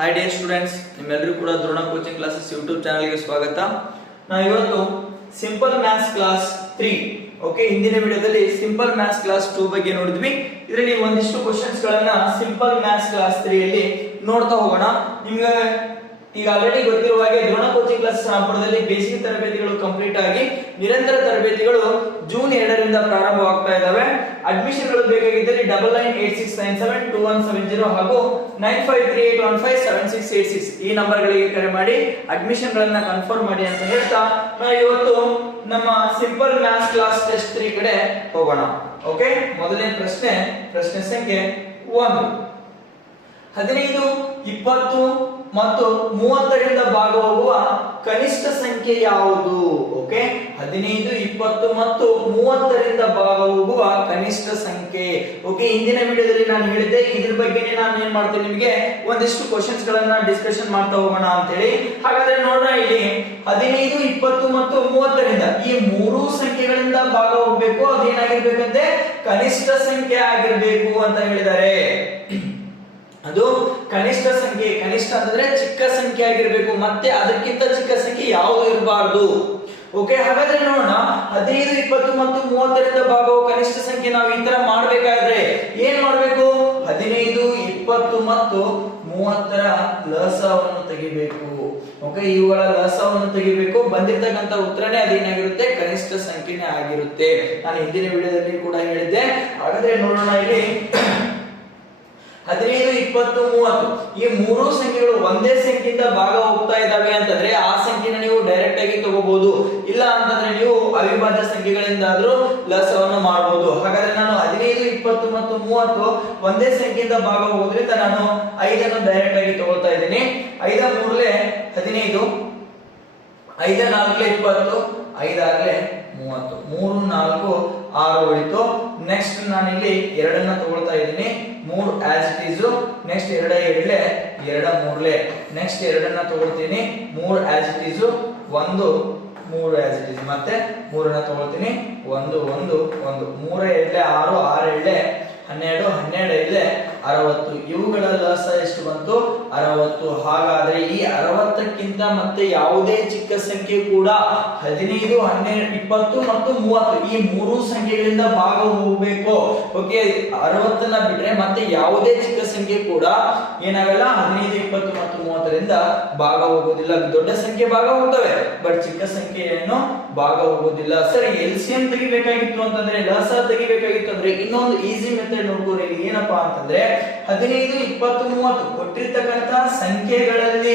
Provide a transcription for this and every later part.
Hi dear students, ನಿಮ್ಮೆಲ್ಲರಿಗೂ ಕೂಡ Drona coaching classes YouTube ಚಾನಲ್ಗೆ ಸ್ವಾಗತ. ನಾವು ಇವತ್ತು ಸಿಂಪಲ್ ಮ್ಯಾಥ್ಸ್ ಕ್ಲಾಸ್ 3 ಓಕೆ, ಹಿಂದಿನ ವಿಡಿಯೋದಲ್ಲಿ ಸಿಂಪಲ್ ಮ್ಯಾಥ್ಸ್ ಕ್ಲಾಸ್ 2 ಬಗ್ಗೆ ನೋಡಿದ್ವಿ. ಇದರಲ್ಲಿ ಒಂದಿಷ್ಟು ಕ್ವೆಶ್ಚನ್ಸ್ ಗಳನ್ನ ಸಿಂಪಲ್ ಮ್ಯಾಥ್ಸ್ ಕ್ಲಾಸ್ 3 ಅಲ್ಲಿ ನೋಡ್ತಾ ಹೋಗೋಣ. ನಿಮ್ಗೆ ಈಗ ಆಲ್ರೆಡಿ ಗೊತ್ತಿರುವ ಹಾಗೆ ದ್ರೋಣ ಕೋಚಿಂಗ್ ಕ್ಲಾಸಸ್ ರಾಮಪುರದಲ್ಲಿ ಬೇಸಿಕ್ ತರಬೇತಿಗಳು ಕಂಪ್ಲೀಟ್ ಆಗಿ ನಿರಂತರ ತರಬೇತಿಗಳು ಜೂನ್ 2 ರಿಂದ ಪ್ರಾರಂಭವಾಗ್ತಾ ಇದ್ದಾವೆ. ಅಡ್ಮಿಷನ್ ಗಳು ಬೇಕಾಗಿದ್ದಲ್ಲಿ 9986972170 ಹಾಗೂ 9538157686 ಈ ನಂಬರ್ ಗಳಿಗೆ ಕರೆ ಮಾಡಿ ಅಡ್ಮಿಷನ್ ಗಳನ್ನ ಕನ್ಫರ್ಮ್ ಮಾಡಿ ಅಂತ ಹೇಳ್ತಾ ನಾವು ಇವತ್ತು ನಮ್ಮ ಸಿಂಪಲ್ ಮ್ಯಾಥ್ಸ್ ಕ್ಲಾಸ್ ಟೆಸ್ಟ್ 3 ಕಡೆ ಹೋಗೋಣ. ಓಕೆ, ಮೊದಲನೇ ಪ್ರಶ್ನೆ ಸಂಖ್ಯೆ 1. 15, 20 ಮತ್ತು 30 ರಿಂದ ಭಾಗವಾಗುವ ಕನಿಷ್ಠ ಸಂಖ್ಯೆ ಯಾವುದು? ಓಕೆ, 15, 20 ಮತ್ತು 30 ರಿಂದ ಭಾಗವಾಗುವ ಕನಿಷ್ಠ ಸಂಖ್ಯೆ. ಓಕೆ, ಹಿಂದಿನ ವಿಡಿಯೋದಲ್ಲಿ ನಾನು ಹೇಳಿದ್ದೆ, ಇದ್ರ ಬಗ್ಗೆನೇ ನಾನು ಏನ್ ಮಾಡ್ತೀನಿ, ನಿಮಗೆ ಒಂದಿಷ್ಟು ಕ್ವೆಶ್ಚನ್ಸ್ ಗಳನ್ನ ಡಿಸ್ಕಷನ್ ಮಾಡ್ತಾ ಹೋಗೋಣ ಅಂತ ಹೇಳಿ. ಹಾಗಾದ್ರೆ ನೋಡೋಣ, ಇಲ್ಲಿ 15, 20 ಮತ್ತು 30 ರಿಂದ ಈ ಮೂರು ಸಂಖ್ಯೆಗಳಿಂದ ಭಾಗ ಹೋಗ್ಬೇಕು. ಅದೇನಾಗಿರ್ಬೇಕಂತೆ, ಕನಿಷ್ಠ ಸಂಖ್ಯೆ ಆಗಿರ್ಬೇಕು ಅಂತ ಹೇಳಿದ್ದಾರೆ. ಅದು ಕನಿಷ್ಠ ಸಂಖ್ಯೆ, ಕನಿಷ್ಠ ಅಂತಂದ್ರೆ ಚಿಕ್ಕ ಸಂಖ್ಯೆ ಆಗಿರ್ಬೇಕು, ಮತ್ತೆ ಅದಕ್ಕಿಂತ ಚಿಕ್ಕ ಸಂಖ್ಯೆ ಯಾವುದು ಇರಬಾರದು. ಓಕೆ, ಹಾಗಾದ್ರೆ ನೋಡೋಣ, 15, 20 ಮತ್ತು 30 ರಿಂದ ಭಾಗವು ಕನಿಷ್ಠ ಸಂಖ್ಯೆ ನಾವು ಈ ತರ ಮಾಡ್ಬೇಕಾದ್ರೆ ಏನ್ ಮಾಡ್ಬೇಕು? 15, 20 ಮತ್ತು 30ರ ಲಸವನ್ನು ತೆಗಿಬೇಕು. ಓಕೆ, ಇವುಗಳ ಲಸವನ್ನು ತೆಗಿಬೇಕು. ಬಂದಿರತಕ್ಕಂತ ಉತ್ತರನೇ ಅದೇನಾಗಿರುತ್ತೆ, ಕನಿಷ್ಠ ಸಂಖ್ಯೆನೇ ಆಗಿರುತ್ತೆ. ನಾನು ಹಿಂದಿನ ವಿಡಿಯೋದಲ್ಲಿ ಕೂಡ ಹೇಳಿದ್ದೆ. ಹಾಗಾದ್ರೆ ನೋಡೋಣ, ಇಲ್ಲಿ 15, 20, 30 ಈ ಮೂರು ಸಂಖ್ಯೆಗಳು ಒಂದೇ ಸಂಖ್ಯೆಯಿಂದ ಭಾಗ ಹೋಗ್ತಾ ಇದ್ದಾವೆ ಅಂತಂದ್ರೆ ಆ ಸಂಖ್ಯೆನ ನೀವು ಡೈರೆಕ್ಟ್ ಆಗಿ ತಗೋಬಹುದು. ಇಲ್ಲ ಅಂತಂದ್ರೆ ನೀವು ಅವಿಭಾಜ್ಯ ಸಂಖ್ಯೆಗಳಿಂದಾದ್ರೂ ಲಸವನ್ನು ಮಾಡಬಹುದು. ಹಾಗಾದ್ರೆ ನಾನು 15, 20 ಮತ್ತು 30 ಒಂದೇ ಸಂಖ್ಯೆಯಿಂದ ಭಾಗ ಹೋಗೋದ್ರಿಂದ ನಾನು 5 ಅನ್ನು ಡೈರೆಕ್ಟ್ ಆಗಿ ತಗೊಳ್ತಾ ಇದ್ದೀನಿ. 5 3 15, 5 4 20, 5 6 30, 3 4 6 ಉಳಿತು. ನೆಕ್ಸ್ಟ್ ನಾನು ಇಲ್ಲಿ 2 ತಗೊಳ್ತಾ ಇದ್ದೀನಿ, 3 as it is. Next 2 2 2 3 next 2 ತಗೊಳ್ತೀನಿ, 3 as it is, 1 3 as it is, ಮತ್ತೆ 3 ತಗೊಳ್ತೀನಿ, 1 1 1, 3 2 6 6 2 12 12 60. ಇವುಗಳ ಲಸ ಎಷ್ಟು ಬಂತು? 60. ಹಾಗಾದ್ರೆ ಈ 60ಕ್ಕಿಂತ ಮತ್ತೆ ಯಾವುದೇ ಚಿಕ್ಕ ಸಂಖ್ಯೆ ಕೂಡ 15, 12, 20 ಮತ್ತು 30 ಈ ಮೂರು ಸಂಖ್ಯೆಗಳಿಂದ ಭಾಗ ಹೋಗಬೇಕು. ಓಕೆ, 60ನ್ನ ಬಿಟ್ರೆ ಮತ್ತೆ ಯಾವುದೇ ಚಿಕ್ಕ ಸಂಖ್ಯೆ ಕೂಡ ಏನಾಗಲ್ಲ, 15, 20 ಮತ್ತು 30 ರಿಂದ ಭಾಗ ಹೋಗೋದಿಲ್ಲ. ದೊಡ್ಡ ಸಂಖ್ಯೆ ಭಾಗ ಹೋಗ್ತವೆ, ಬಟ್ ಚಿಕ್ಕ ಸಂಖ್ಯೆ ಏನು ಭಾಗ ಹೋಗೋದಿಲ್ಲ. ಸರಿ, ಎಲ್ಸಿಎಂ ತೆಗಿಬೇಕಾಗಿತ್ತು ಅಂತಂದ್ರೆ, ಲಸ ತೆಗಿಬೇಕಾಗಿತ್ತು ಅಂದ್ರೆ ಇನ್ನೊಂದು ಈಸಿ ಮೆಥಡ್ ನೋಡ್ಕೋರಿ. ಏನಪ್ಪಾ ಅಂತಂದ್ರೆ 15, 20, 30 ಕೊಟ್ಟಿರ್ತಕ್ಕಂತ ಸಂಖ್ಯೆಗಳಲ್ಲಿ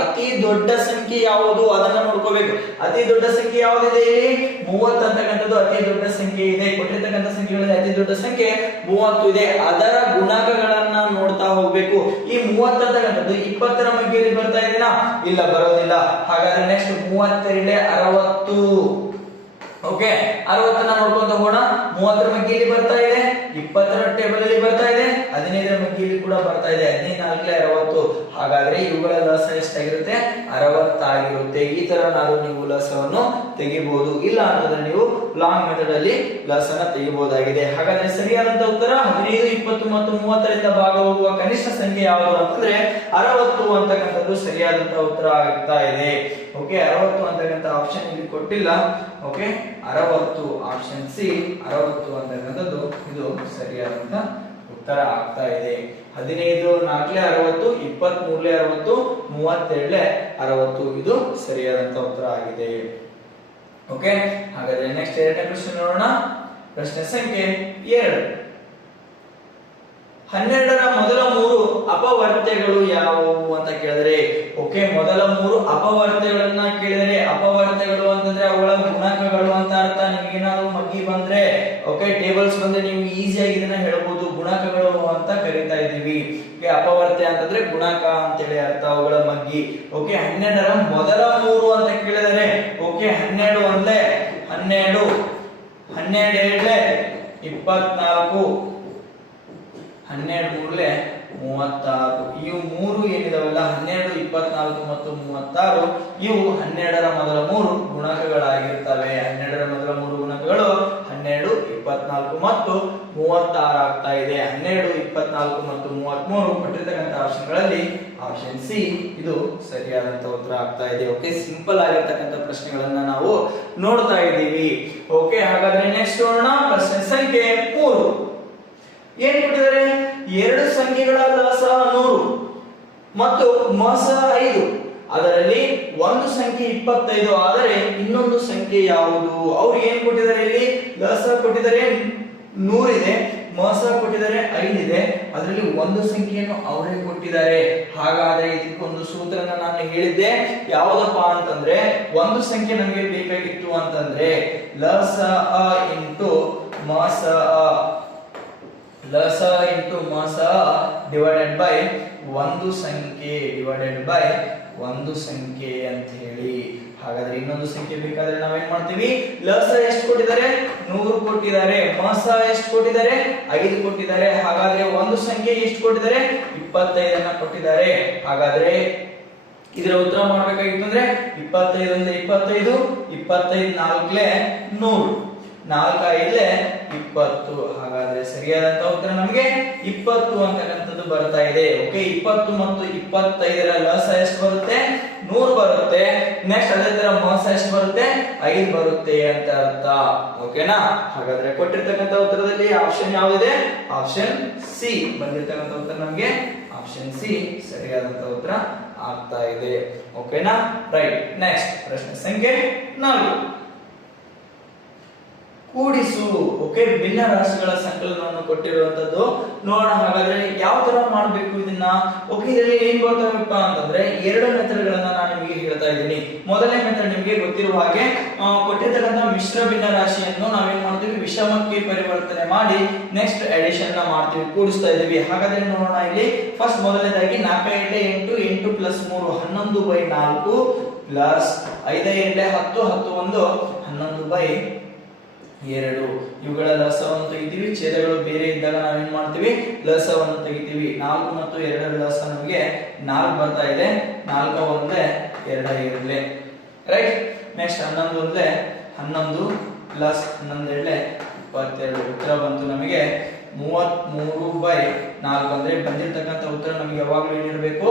ಅತಿ ದೊಡ್ಡ ಸಂಖ್ಯೆ ಯಾವುದು ಅದನ್ನ ನೋಡ್ಕೋಬೇಕು. ಅತಿ ದೊಡ್ಡ ಸಂಖ್ಯೆ ಯಾವುದಿದೆ? ಇಲ್ಲಿ 30 ಅಂತಕ್ಕಂಥದ್ದು ಅತಿ ದೊಡ್ಡ ಸಂಖ್ಯೆ ಇದೆ. ಕೊಟ್ಟಿರ್ತಕ್ಕಂಥ ಸಂಖ್ಯೆಗಳಲ್ಲಿ ಅತಿ ದೊಡ್ಡ ಸಂಖ್ಯೆ 30 ಇದೆ. ಅದರ ಗುಣಕಗಳನ್ನ ನೋಡ್ತಾ ಹೋಗ್ಬೇಕು. ಈ 30 ಅಂತಕ್ಕಂಥದ್ದು 20ರ ಮಧ್ಯದಲ್ಲಿ ಬರ್ತಾ ಇದೆನಾ? ಇಲ್ಲ, ಬರೋದಿಲ್ಲ. ಹಾಗಾದ್ರೆ ನೆಕ್ಸ್ಟ್ 32 60. ಓಕೆ, 60ನ್ನ ನೋಡ್ಕೊಂತ ಹೋಗೋಣ. 30ರ ಮಧ್ಯದಲ್ಲಿ ಬರ್ತಾ ಇದೆ, 20ರ ಟೇಬಲ್ ಅಲ್ಲಿ ಬರ್ತಾ ಇದೆ, 15ರ ಮಧ್ಯದಲ್ಲಿ ಕೂಡ ಬರ್ತಾ ಇದೆ, 15 4 60. ಹಾಗಾದ್ರೆ ಇವುಗಳ ಲಸ ಎಷ್ಟಾಗಿರುತ್ತೆ? 60 ಆಗಿರುತ್ತೆ. ಈ ತರ ನೀವು ಲಸವನ್ನು ತೆಗಿಬಹುದು. ಇಲ್ಲ ಅಂತಂದ್ರೆ ನೀವು ಲಾಂಗ್ ಮೆಥಡ್ ಅಲ್ಲಿ ಲಸನ ತೆಗಿಬಹುದಾಗಿದೆ. ಹಾಗಾದ್ರೆ ಸರಿಯಾದಂತ ಉತ್ತರ 15, 20 ಮತ್ತು 30 ರಿಂದ ಭಾಗ ಹೋಗುವ ಕನಿಷ್ಠ ಸಂಖ್ಯೆ ಯಾವುದು ಅಂತಂದ್ರೆ 60 ಅಂತಕ್ಕಂಥದ್ದು ಸರಿಯಾದಂತ ಉತ್ತರ ಆಗ್ತಾ ಇದೆ. ಓಕೆ, 60 ಅಂತಕ್ಕಂಥ ಆಪ್ಷನ್ ಇಲ್ಲಿ ಕೊಟ್ಟಿಲ್ಲ. ಓಕೆ, 60 ಆಪ್ಷನ್ ಸಿ 60 ಅಂತಕ್ಕಂಥದ್ದು ಇದು ಸರಿಯಾದಂತ ಉತ್ತರ ಆಗ್ತಾ ಇದೆ. 15 4 60, 23 60, 32 60 ಇದು ಸರಿಯಾದಂತ ಉತ್ತರ ಆಗಿದೆ. ಓಕೆ, ಹಾಗಾದ್ರೆ ನೆಕ್ಸ್ಟ್ ಎರಡನೇ ಪ್ರಶ್ನೆ ನೋಡೋಣ. ಪ್ರಶ್ನೆ ಸಂಖ್ಯೆ 2. 12ರ ಮೊದಲ 3 ಅಪವರ್ತ್ಯಗಳು ಯಾವುವು ಅಂತ ಕೇಳಿದರೆ, ಓಕೆ, ಮೊದಲ 3 ಅಪವರ್ತ್ಯಗಳನ್ನ ಕೇಳಿದರೆ, ಅಪವರ್ತ್ಯಗಳು ಅಂತಂದ್ರೆ ಅವುಗಳ ಗುಣಕಗಳು ಅಂತ ಅರ್ಥ. ನಿಮಗೇನಾದ್ರು ಮಗ್ಗಿ ಬಂದ್ರೆ, ಓಕೆ, ಟೇಬಲ್ಸ್ ಬಂದ್ರೆ ನೀವು ಈಸಿಯಾಗಿ ಇದನ್ನ ಹೇಳ್ಬೋದು. ಗುಣಕಗಳು ಅಂತ ಕರೀತಾ ಇದೀವಿ. ಓಕೆ, ಅಪವರ್ತ್ಯ ಅಂತಂದ್ರೆ ಗುಣಕ ಅಂತೇಳಿ ಅರ್ಥ, ಅವುಗಳ ಮಗ್ಗಿ. ಓಕೆ, 12ರ ಮೊದಲ 3 ಅಂತ ಕೇಳಿದರೆ, ಓಕೆ, 12 1 12, 12 2 24, 12 3 36. ಇವು ಮೂರು ಏನಿದಾವಲ್ಲ, 12, 24 ಮತ್ತು 36 ಇವು 12ರ ಮೊದಲ 3 ಗುಣಕಗಳಾಗಿರ್ತವೆ. 12ರ ಮೊದಲ 3 ಗುಣಕಗಳು 12, 24 ಮತ್ತು 36 ಆಗ್ತಾ ಇದೆ. 12, 24 ಮತ್ತು 33 ಕೊಟ್ಟಿರ್ತಕ್ಕಂಥ ಆಪ್ಷನ್ಗಳಲ್ಲಿ ಆಪ್ಷನ್ ಸಿ ಇದು ಸರಿಯಾದಂತ ಉತ್ತರ ಆಗ್ತಾ ಇದೆ. ಓಕೆ, ಸಿಂಪಲ್ ಆಗಿರ್ತಕ್ಕಂಥ ಪ್ರಶ್ನೆಗಳನ್ನ ನಾವು ನೋಡ್ತಾ ಇದ್ದೀವಿ. ಓಕೆ, ಹಾಗಾದ್ರೆ ನೆಕ್ಸ್ಟ್ ನೋಡೋಣ. ಪ್ರಶ್ನೆ ಸಂಖ್ಯೆ 3 ಏನ್ ಕೊಟ್ಟಿದ್ದಾರೆ? ಎರಡು ಸಂಖ್ಯೆಗಳ ಲಸಹ 100 ಮತ್ತು ಮಸಹ 5. ಅದರಲ್ಲಿ ಒಂದು ಸಂಖ್ಯೆ 25 ಆದರೆ ಇನ್ನೊಂದು ಸಂಖ್ಯೆ ಯಾವುದು? ಅವ್ರು ಏನ್ ಕೊಟ್ಟಿದ್ದಾರೆ? ಇಲ್ಲಿ ಲಸಹ ಕೊಟ್ಟಿದ್ದಾರೆ 100 ಇದೆ, ಮಸಹ ಕೊಟ್ಟಿದ್ದಾರೆ 5 ಇದೆ. ಅದರಲ್ಲಿ ಒಂದು ಸಂಖ್ಯೆಯನ್ನು ಅವರೇ ಕೊಟ್ಟಿದ್ದಾರೆ. ಹಾಗಾದ್ರೆ ಇದಕ್ಕೊಂದು ಸೂತ್ರನ ನಾನು ಹೇಳಿದ್ದೆ, ಯಾವುದಪ್ಪ ಅಂತಂದ್ರೆ ಒಂದು ಸಂಖ್ಯೆ ನಮಗೆ ಬೇಕಾಗಿತ್ತು ಅಂತಂದ್ರೆ ಲಸಹ ಇಂಟು ಮಸಹ, ಲಸಹ ಇಂಟು ಮಸಹ ಡಿವೈಡೆಡ್ ಬೈ ಒಂದು ಸಂಖ್ಯೆ ಡಿವೈಡೆಡ್ ಬೈ ಒಂದು ಸಂಖ್ಯೆ ಅಂತ ಹೇಳಿ. ಹಾಗಾದ್ರೆ ಇನ್ನೊಂದು ಸಂಖ್ಯೆ ಬೇಕಾದ್ರೆ ನಾವೇನ್ ಮಾಡ್ತೀವಿ? ಲಸಹ ಎಷ್ಟು ಕೊಟ್ಟಿದ್ದಾರೆ? 100 ಕೊಟ್ಟಿದ್ದಾರೆ. ಮಸಹ ಎಷ್ಟು ಕೊಟ್ಟಿದ್ದಾರೆ? 5 ಕೊಟ್ಟಿದ್ದಾರೆ. ಹಾಗಾದ್ರೆ ಒಂದು ಸಂಖ್ಯೆ ಎಷ್ಟು ಕೊಟ್ಟಿದ್ದಾರೆ? 25 ಅನ್ನ ಕೊಟ್ಟಿದ್ದಾರೆ. ಹಾಗಾದ್ರೆ ಇದರ ಉತ್ತರ ಮಾಡಬೇಕಾಗಿತ್ತು ಅಂದ್ರೆ 25 ಅಂದ್ರೆ 25, 25 4 100, 4 5 20. ಹಾಗಾದ್ರೆ ಸರಿಯಾದಂತ ಉತ್ತರ ನಮಗೆ 20 ಅಂತಕ್ಕಂಥದ್ದು ಬರ್ತಾ ಇದೆ. ಓಕೆ, 20 ಮತ್ತು 25ರ ಲಸಹ ಎಷ್ಟು ಬರುತ್ತೆ? 100 ಬರುತ್ತೆ. ನೆಕ್ಸ್ಟ್ ಅದೇ ತರ ಮಸಹ ಎಷ್ಟು ಬರುತ್ತೆ? 5 ಬರುತ್ತೆ ಅಂತ ಅರ್ಥ. ಓಕೆನಾ? ಹಾಗಾದ್ರೆ ಕೊಟ್ಟಿರ್ತಕ್ಕಂಥ ಉತ್ತರದಲ್ಲಿ ಆಪ್ಷನ್ ಯಾವ್ದಿದೆ? Option C. ಬಂದಿರತಕ್ಕಂಥ ಉತ್ತರ ನಮಗೆ ಆಪ್ಷನ್ ಸಿ ಸರಿಯಾದಂತ ಉತ್ತರ ಆಗ್ತಾ ಇದೆ. ಓಕೆನಾ? ರೈಟ್. ನೆಕ್ಸ್ಟ್ ಪ್ರಶ್ನೆ ಸಂಖ್ಯೆ 4 ಕೂಡಿಸು. ಓಕೆ, ಭಿನ್ನ ರಾಶಿಗಳ ಸಂಕಲನವನ್ನು ಕೊಟ್ಟಿರುವಂತದ್ದು ನೋಡೋಣ. ಹಾಗಾದ್ರೆ ಯಾವ ತರ ಮಾಡಬೇಕು ಇದನ್ನ? ಓಕೆ, ಇದರಲ್ಲಿ ಏನ್ ಗೊತ್ತಾಗಪ್ಪ ಅಂತಂದ್ರೆ ಎರಡು ಮೆಥಡ್ ಗಳನ್ನ ನಾನು ನಿಮಗೆ ಹೇಳ್ತಾ ಇದ್ದೀನಿ. ಮೊದಲನೇ ಮೆಥಡ್ ನಿಮಗೆ ಗೊತ್ತಿರುವ ಹಾಗೆ ಕೊಟ್ಟಿರ್ತಕ್ಕಂಥ ಮಿಶ್ರ ಭಿನ್ನ ರಾಶಿಯನ್ನು ನಾವೇನ್ ಮಾಡ್ತೀವಿ? ವಿಷಮಕ್ಕೆ ಪರಿವರ್ತನೆ ಮಾಡಿ ನೆಕ್ಸ್ಟ್ ಅಡಿಷನ್ ನ ಮಾಡ್ತೀವಿ, ಕೂಡಿಸ್ತಾ ಇದೀವಿ. ಹಾಗಾದ್ರೆ ನೋಡೋಣ. ಇಲ್ಲಿ ಫಸ್ಟ್ ಮೊದಲನೇದಾಗಿ 4 8 8 ಪ್ಲಸ್ 3 11/4 ಪ್ಲಸ್ 5 8 10 10 1 11/2. ಇವುಗಳ ಲಸವನ್ನು ತೆಗಿತೀವಿ. ಛೇದಗಳು ಬೇರೆ ಇದ್ದಾಗ ನಾವೇನ್ ಮಾಡ್ತೀವಿ? ಲಸವನ್ನು ತೆಗಿತೀವಿ. 4 ಮತ್ತು 2ರ ಲಸಹ ನಮಗೆ 4 ಬರ್ತಾ ಇದೆ. 4 1 2 ಇರಲಿ. ರೈಟ್. Next 11 1 11 plus 11 22. ಉತ್ತರ ಬಂತು ನಮಗೆ 33/4. ಅಂದ್ರೆ ಬಂದಿರತಕ್ಕಂತ ಉತ್ತರ ನಮಗೆ ಯಾವಾಗಲೂ ಏನಿರಬೇಕು?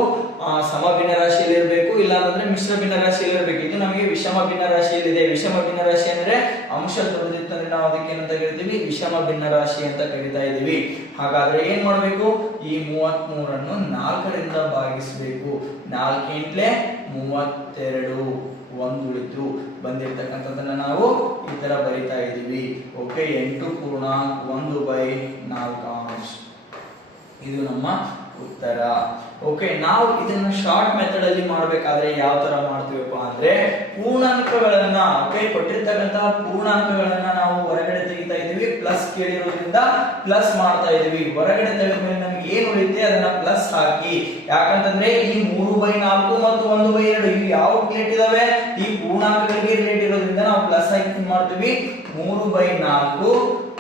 ಸಮ ಭಿನ್ನ ರಾಶಿಯಲ್ಲಿ ಇರಬೇಕು, ಇಲ್ಲ ಅಂತಂದ್ರೆ ಮಿಶ್ರ ಭಿನ್ನ ರಾಶಿಯಲ್ಲಿ ಇರಬೇಕು. ಇದು ನಮಗೆ ವಿಷಮ ಭಿನ್ನ ರಾಶಿಯಲ್ಲಿ ಇದೆ. ವಿಷಮ ಭಿನ್ನ ರಾಶಿ ಅಂದ್ರೆ ಅಂಶ ದೊಡ್ಡದಿತ್ತಂದ್ರೆ ನಾವು ಅದಕ್ಕೆ ಏನಂತ ಕರಿತೀವಿ? ವಿಷಮ ಭಿನ್ನ ರಾಶಿ ಅಂತ ಕರಿತಾ ಇದೀವಿ. ಹಾಗಾದ್ರೆ ಏನ್ ಮಾಡ್ಬೇಕು? ಈ 33 ಅನ್ನು 4ರಿಂದ ಭಾಗಿಸಬೇಕು. 4 8 32, 1 ಉಳಿತು. ಬಂದಿರತಕ್ಕಂಥದ್ದನ್ನ ನಾವು ಈ ತರ ಬರಿತಾ ಇದೀವಿ. ಓಕೆ, 8.1/4. ಇದು ನಮ್ಮ ಉತ್ತರ. ಓಕೆ, ನಾವು ಇದನ್ನ ಶಾರ್ಟ್ ಮೆಥಡ್ ಅಲ್ಲಿ ಮಾಡಬೇಕಾದ್ರೆ ಯಾವ ತರ ಮಾಡ್ತೀವಪ್ಪ ಅಂದ್ರೆ ಪೂರ್ಣಾಂಕಗಳನ್ನ, ಓಕೆ, ಕೊಟ್ಟಿರ್ತಕ್ಕಂತಹ ಪೂರ್ಣಾಂಕಗಳನ್ನ ನಾವು ಹೊರಗಡೆ ತೆಗಿತಾ ಇದೀವಿ. ಪ್ಲಸ್ ಕೇಳಿರೋದ್ರಿಂದ ಪ್ಲಸ್ ಮಾಡ್ತಾ ಇದೀವಿ. ಹೊರಗಡೆ ತೆಗೆದ ಮೇಲೆ ನಮಗೆ ಏನು ಉಳಿಯುತ್ತೆ ಅದನ್ನ ಪ್ಲಸ್ ಹಾಕಿ. ಯಾಕಂತಂದ್ರೆ ಈ 3/4 ಮತ್ತು 1/2 ಇವು ಯಾವ ರಿಲೇಟ್ ಇದಾವೆ? ಈ ಪೂರ್ಣಾಂಕಗಳಿಗೆ ರಿಲೇಟ್ ಇರೋದ್ರಿಂದ ನಾವು ಪ್ಲಸ್ ಹಾಕಿ ಮಾಡ್ತೀವಿ. 3/4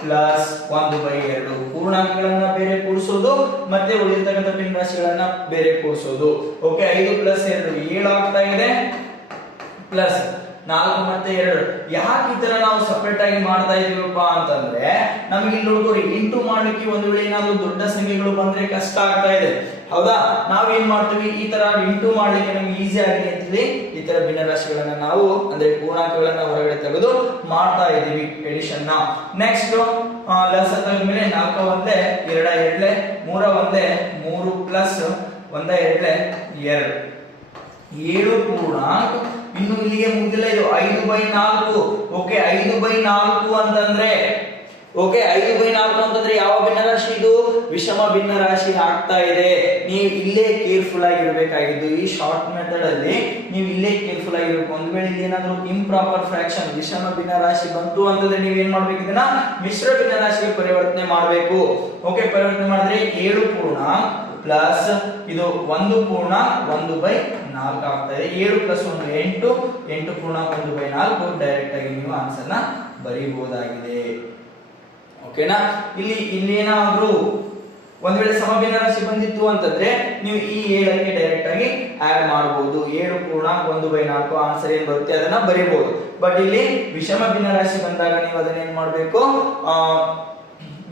ಪ್ಲಸ್ 1/2. ಪೂರ್ಣಾಂಕಗಳನ್ನ ಬೇರೆ ಕೂಡಿಸೋದು ಮತ್ತೆ ಉಳಿದಿರ್ತಕ್ಕಂಥ ಭಿನ್ನ ರಾಶಿಗಳನ್ನ ಬೇರೆ ಕೂಡಿಸೋದು. ಓಕೆ, 5 ಪ್ಲಸ್ 2 7 ಆಗ್ತಾ ಇದೆ. ಪ್ಲಸ್ 4 ಮತ್ತೆ 2. ಯಾಕೆ ಈ ತರ ನಾವು ಸಪರೇಟ್ ಆಗಿ ಮಾಡ್ತಾ ಇದೀವಪ್ಪ ಅಂತಂದ್ರೆ ನಮಗೆ ಇಲ್ಲಿ ನೋಡ್ಕೊರಿ, ಇಂಟು ಮಾಡ್ಲಿಕ್ಕೆ ಒಂದು ವೇಳೆ ಏನಾದ್ರು ದೊಡ್ಡ ಸಂಖ್ಯೆಗಳು ಬಂದ್ರೆ ಕಷ್ಟ ಆಗ್ತಾ ಇದೆ. ಹೌದಾ? ನಾವೇನ್ ಮಾಡ್ತೀವಿ? ಈ ತರ ಇಂಟು ಮಾಡ್ಲಿಕ್ಕೆ ನಮ್ಗೆ ಈಸಿ ಆಗಲಿ ಅಂತೇಳಿ ಈ ತರ ಭಿನ್ನ ರಾಶಿಗಳನ್ನ ನಾವು ಅಂದ್ರೆ ಪೂರ್ಣಾಂಕಗಳನ್ನ ಹೊರಗಡೆ ತೆಗೆದು ಮಾಡ್ತಾ ಇದೀವಿ ಎಡಿಷನ್ ನ. ನೆಕ್ಸ್ಟ್ ಲಸಹ ತೆಗೆದ್ಮೇಲೆ 4 1 2 2 3 1 3 ಪ್ಲಸ್ 1 2 2 7 ಪೂರ್ಣಾಂಕ. ಇನ್ನು ಇಲ್ಲಿಗೆ ಮುಗಿದಿಲ್ಲ. ಇದು 5/4. ಓಕೆ, 5/4 ಅಂತಂದ್ರೆ ಓಕೆ 5/4 ಅಂತಂದ್ರೆ ಯಾವ ಭಿನ್ನ ರಾಶಿ? ಇದು ವಿಷಮ ಭಿನ್ನ ರಾಶಿ ಆಗ್ತಾ ಇದೆ. ನೀವು ಇಲ್ಲೇ ಕೇರ್ಫುಲ್ ಆಗಿರ್ಬೇಕಾಗಿದ್ದು. ಈ ಶಾರ್ಟ್ ಮೆಥಡ್ ಅಲ್ಲಿ ನೀವು ಇಲ್ಲೇ ಕೇರ್ಫುಲ್ ಆಗಿರ್ಬೇಕು. ಒಂದ್ ವೇಳೆ ಏನಾದ್ರು ಇಂಪ್ರಾಪರ್ ಫ್ರಾಕ್ಷನ್ ವಿಷಮ ಭಿನ್ನ ರಾಶಿ ಬಂತು ಅಂತಂದ್ರೆ ನೀವು ಏನ್ ಮಾಡ್ಬೇಕು? ಇದನ್ನ ಮಿಶ್ರ ಭಿನ್ನ ರಾಶಿಗೆ ಪರಿವರ್ತನೆ ಮಾಡಬೇಕು. ಓಕೆ, ಪರಿವರ್ತನೆ ಮಾಡಿದ್ರೆ 7 ಪೂರ್ಣಾಂಕ ಪ್ಲಸ್ ಇದು 1 ಪೂರ್ಣಾಂಕ 1/4 ಆಗ್ತಾ ಇದೆ. 7 ಪ್ಲಸ್ 1 8, 8 ಪೂರ್ಣಾಂಕ 1/4. ಡೈರೆಕ್ಟ್ ಆಗಿ ನೀವು ಆನ್ಸರ್ ನ ಬರೀಬಹುದಾಗಿದೆ. ಓಕೆನಾ? ಇಲ್ಲಿ ಏನಾದ್ರೂ ಒಂದ್ ವೇಳೆ ಸಮಭಿನ್ನ ರಾಶಿ ಬಂದಿತ್ತು ಅಂತಂದ್ರೆ ನೀವು ಈ 7ಕ್ಕೆ ಡೈರೆಕ್ಟ್ ಆಗಿ ಆಡ್ ಮಾಡಬಹುದು. 7 ಪೂರ್ಣಾಂಕ 1/4 ಆನ್ಸರ್ ಏನ್ ಬರುತ್ತೆ ಅದನ್ನ ಬರೀಬಹುದು. ಬಟ್ ಇಲ್ಲಿ ವಿಷಮ ಭಿನ್ನ ರಾಶಿ ಬಂದಾಗ ನೀವು ಅದನ್ನ ಏನ್ ಮಾಡಬೇಕು?